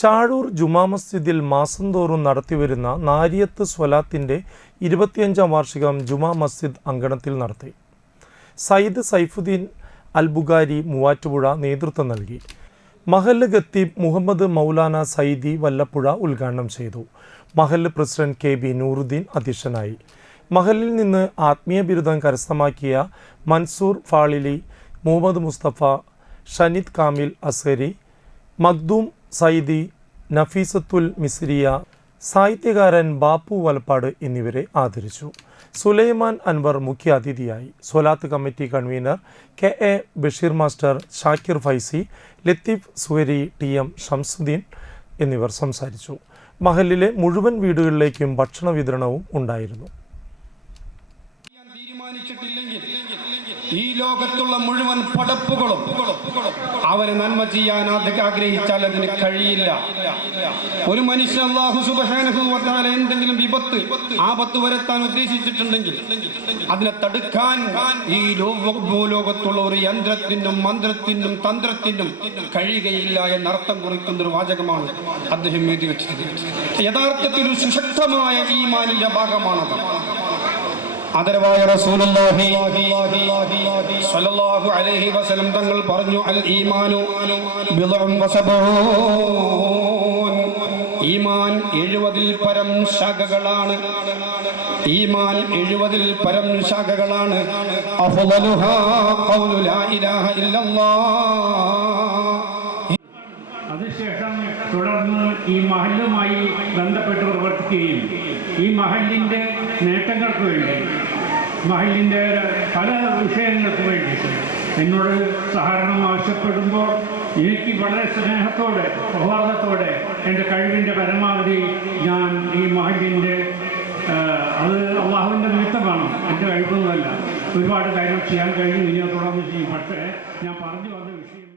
ചാഴൂർ ജുമാ മസ്ജിദിൽ മാസം തോറും നടത്തിവരുന്ന നാരിയത്ത് സ്വലാത്തിൻ്റെ 25ാം വാർഷികം ജുമാ മസ്ജിദ് അങ്കണത്തിൽ നടത്തി. സയ്യിദ് സൈഫുദ്ദീൻ അൽബുഖാരി മൂവാറ്റുപുഴ നേതൃത്വം നൽകി. മഹല്ല് ഖത്തീബ് മുഹമ്മദ് മൗലാന സയ്യിദി വല്ലപ്പുഴ ഉദ്ഘാടനം ചെയ്തു. മഹല്ല് പ്രസിഡന്റ് KB നൂറുദ്ദീൻ അധ്യക്ഷനായി. മഹല്ലിൽ നിന്ന് ആത്മീയ ബിരുദം കരസ്ഥമാക്കിയ മൻസൂർ ഫാളിലി, മുഹമ്മദ് മുസ്തഫ, ഷനിദ് കാമിൽ അസ്ഹരി, മഖ്ദൂം സയ്യിദി, നഫീസത്തുൽ മിസ്രിയ, സാഹിത്യകാരൻ ബാപ്പു വലപ്പാട് എന്നിവരെ ആദരിച്ചു. സുലൈമാൻ അൻവർ മുഖ്യാതിഥിയായി. Swalath committee convener KA Basheer master, Shakir Faizy, Latheef Suhari, TM Shamsuddin എന്നിവർ സംസാരിച്ചു. മഹല്ലിലെ മുഴുവൻ വീടുകളിലേക്കും ഭക്ഷണ വിതരണവും ഉണ്ടായിരുന്നു. ഈ ലോകത്തുള്ള മുഴുവൻ പടപ്പുകളും അവന് നന്മ ചെയ്യാൻ ആഗ്രഹിച്ചാൽ അതിന് കഴിയില്ല. ഒരു മനുഷ്യൻ അല്ലാഹു സുബ്ഹാനഹു വ തആല എന്തെങ്കിലും വിപത്ത്, ആപത്ത് വരുത്താൻ ഉദ്ദേശിച്ചിട്ടുണ്ടെങ്കിൽ അതിനെ തടുക്കാൻ ഈ ഭൂലോകത്തുള്ള ഒരു യന്ത്രത്തിനും മന്ത്രത്തിനും തന്ത്രത്തിനും കഴിയുകയില്ല എന്നർത്ഥം കുറിക്കുന്ന ഒരു വാചകമാണ് അദ്ദേഹം എഴുതി വെച്ചത്. യഥാർത്ഥത്തിൽ ഒരു സുശക്തമായ ഈമാനിന്റെ ഭാഗമാണത്. ആദരവായ റസൂലുള്ളാഹി സ്വല്ലല്ലാഹു അലൈഹി വസല്ലം തങ്ങൾ പറഞ്ഞു, അൽ ഈമാനു ബിദ്ഉൻ വസബഊൻ. ഈമാൻ 70-ൽ പരം ശാഖകളാണ്. ഈമാൻ 70-ൽ പരം ശാഖകളാണ്. അഫ്ളലുഹാ ഖൗലു ലാ ഇലാഹ ഇല്ലല്ലാഹ്. അതിനുശേഷം തുടർന്ന് ഈ മഹല്ലുമായി ബന്ധപ്പെട്ട് പ്രവർത്തിക്കുകയും ഈ മഹല്ലിൻ്റെ നേട്ടങ്ങൾക്ക് വേണ്ടി, മഹല്ലിൻ്റെ പല വിഷയങ്ങൾക്ക് വേണ്ടി എന്നോട് സഹകരണം ആവശ്യപ്പെടുമ്പോൾ എനിക്ക് വളരെ സ്നേഹത്തോടെ, സൗഹാർദ്ദത്തോടെ എൻ്റെ കഴിവിൻ്റെ പരമാവധി ഞാൻ ഈ മഹല്ലിൻ്റെ, അത് അള്ളാഹുവിൻ്റെ നിമിത്തമാണ്, എൻ്റെ കഴിവൊന്നുമല്ല, ഒരുപാട് കാര്യം ചെയ്യാൻ കഴിഞ്ഞു. ഇനി തുടർന്ന് ചെയ്യും. പക്ഷേ ഞാൻ പറഞ്ഞു വന്ന വിഷയം